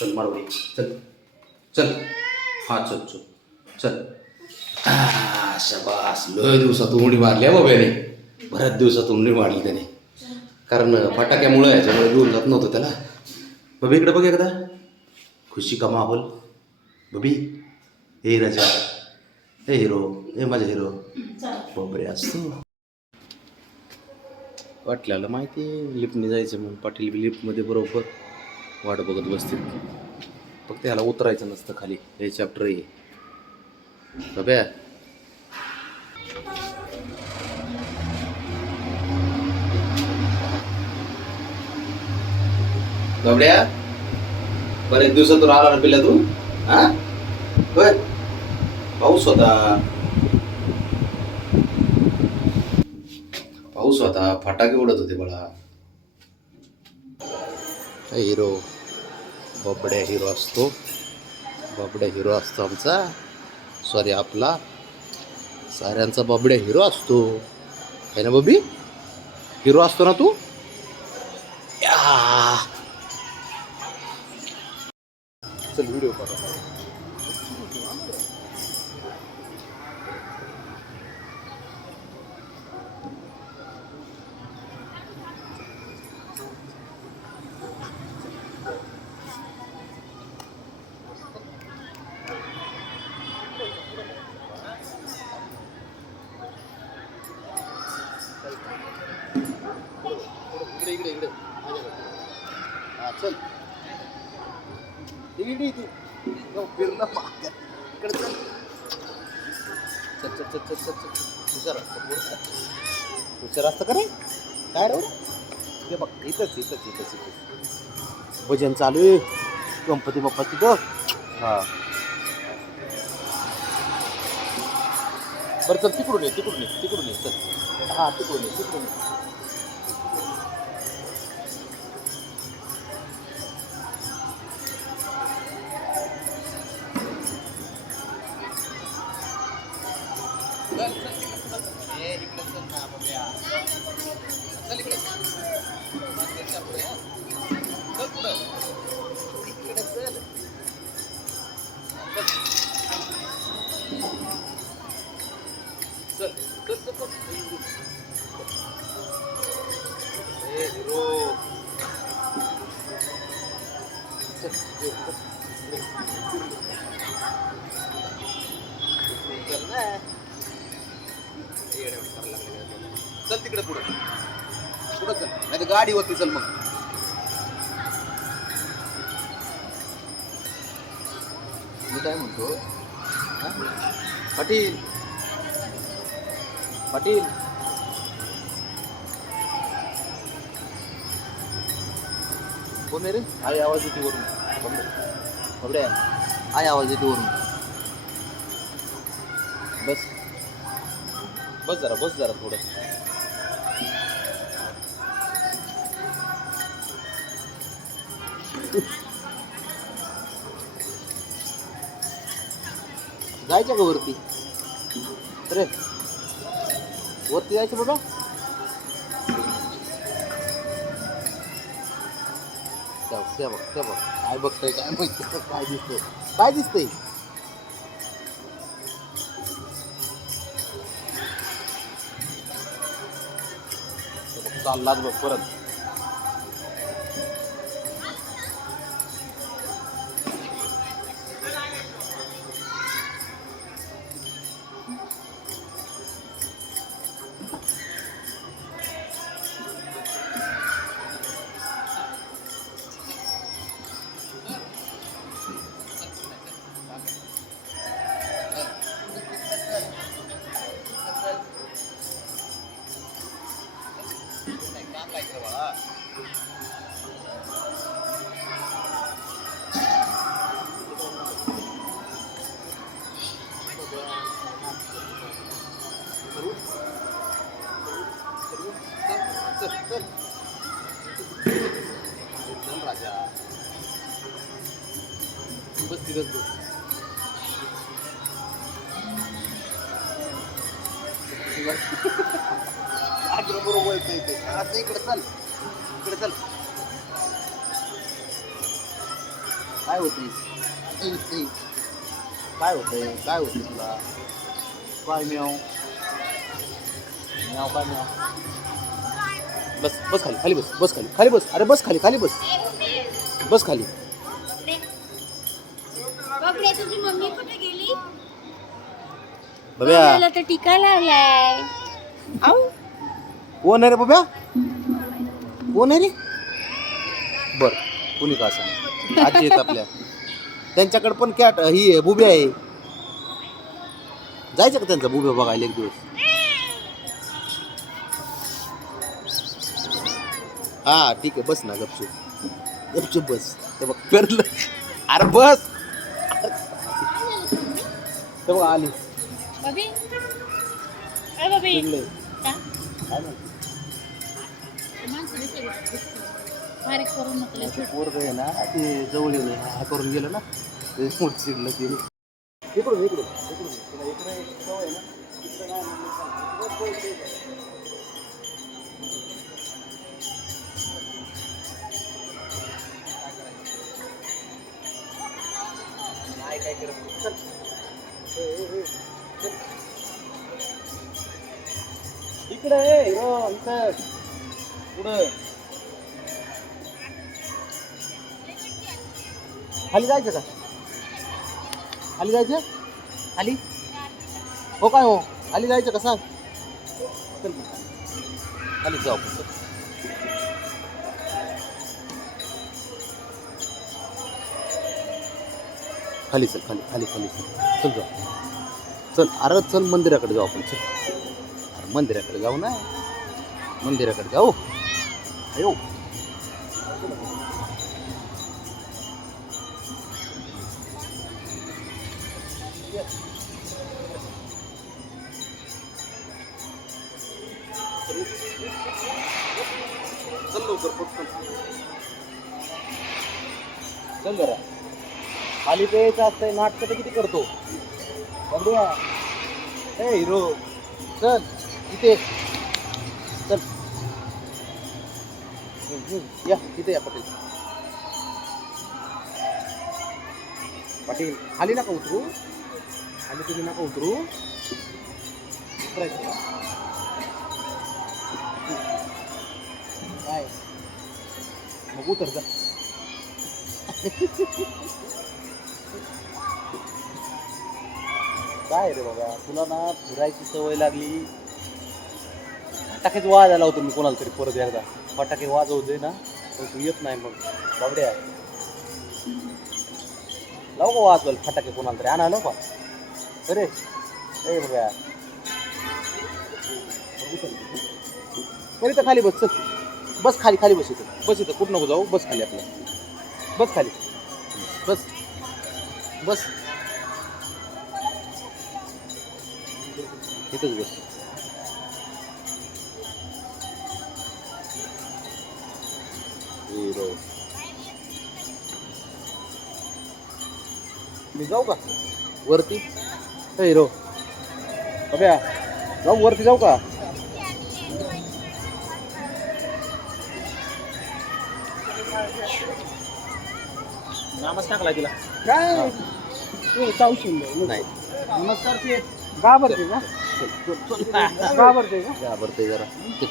चल मारवाडी चल चल. हा चल चल चल. शाबास. लय दिवसातून उडी मारली आहे बाबा याने. बऱ्याच दिवसातून उडी मारली त्याने. कारण फटाक्यामुळं याच्यामुळे घेऊन जात नव्हतं त्याला. बबी इकडे बघ एकदा. खुशी का माहोल. बबी हे राजा, हे हिरो, हे माझा हिरो. बापरे असतो. वाटल्याला माहिती लिफ्टने जायचं म्हणून. पाटील लिफ्टमध्ये बरोबर वाट बघत बसतील. फक्त ह्याला उतरायचं नसतं खाली. हे चॅप्टर आहे बब्या. बाबड्या बरेच दिवसातून आला ना पिल्या तू. हा होय. पाऊस होता, पाऊस होता, फटाके उडत होते बाळा. हिरो बाबड्या हिरो असतो. बाबड्या हिरो असतो आमचा. सॉरी आपला साऱ्यांचा बाबड्या हिरो असतो. है ना बबी. हिरो असतो ना तू. या चल व्हिडिओ करा. इकडे इकडे इकडे हा चल. इकडे तू फिरणं इकडे चल. चल चल चल चल चल चल. हुशार असतं हुशार असतं का रे. काय रे ते बघ इथंच इथंच इथंच इथंच भजन चालू आहे गणपती बाप्पा तिथं. हा बरं चल तिकडून ये तिकडून ये तिकडून ये चल. हा तिकडून ये तिकडून ये. चल चल इकडे चल ना बघूया. चल इकडे पुढे. चल पुढे इकडे चल. चल चल चल चल. ए हिरो चल. चल ना. चल तिकडे पुढं पुढं चल. नाही तर गाडीवरती चल मग. मी काय म्हणतो पाटील पाटील कोण आहे रे. आई आवाज येते वरून. बबड्या आई आवाज येते वरून. बस बस जरा थोडं. जायचं का वरती. अरे वरती जायचं बाबा. त्या बघ काय बघतोय काय माहिती. काय दिसतंय काय दिसतंय. चाललाच बघ परत. राजा बस तिथंच बस. बरोबर इथे आता इकडे चल इकडे चल. काय होतंय काय होतंय काय होतंय तुला काय म्याव म्याव काय म्याव बस बस खाली खाली बस बस खाली खाली बस अरे बस खाली खाली बस बस खाली बापरे तुझी मम्मी कुठे गेली बब्या मला तर टीका लावलाय आऊ कोण आहे रे बब्या कोण आहे रे बर कोणी का असं आजी आहेत आपल्या त्यांच्याकडे पण कॅट ही आहे बुब्या आहे जायचं का त्यांचा बुब्या बघायला एक दिवस हा ठीक आहे बस ना गपचूप गपचूप बस ते बघ पेरलं अरे बस ते बघ आली बबी अरे बबी पेरलंय. का काय म्हणते? बारीक करून नको ते पोरग आहे ना ते जवळ येऊन हा करून गेलं ना ते मोठ चिडलं ते इकडून इकडून इकडून तुला इकडे सवय आहे ना इकडे नाही म्हणलं नाही काय करत चल चल. इकडे इथं पुढं खाली जायचं का खाली जायचं खाली हो काय हो खाली जायचं का सांग चल खाली जाऊ आपण चल. खाली चल खाली खाली खाली चल चल जाऊ चल अरे चल मंदिराकडे जाऊ आपण चल अरे मंदिराकडे जाऊ ना मंदिराकडे जाऊ अयो चल लवकर पटकन चल जरा खाली ते यायचं असतंय नाटकं तर किती करतो बघूया ए हिरो चल इथे चल या तिथे या पाटील पाटील खाली नका उतरू खाली तुम्ही नका उतरू उतरायचं का? काय मग उतर जा काय रे बाबा तुला ना फिरायची सवय लागली फटाकेच वाजायला होतो मी कोणाला तरी परत एकदा फटाके वाजवते ना तर तू येत नाही मग बाबड्या लावू का वाजवायला फटाके कोणाला तरी आणा लावू का अरे ए बाबा बरं इथं खाली बस चल बस खाली खाली बस इथं कुठं नको जाऊ बस खाली आपलं बस खाली बस बस इथंच बस हिरो मी जाऊ का वरती हिरो अभ्या जाऊ वरती जाऊ का नामच टाकला तिला काय तू चावशील नाही नमस्कार ते घाबरते का घाबरते का घाबरते जरा ते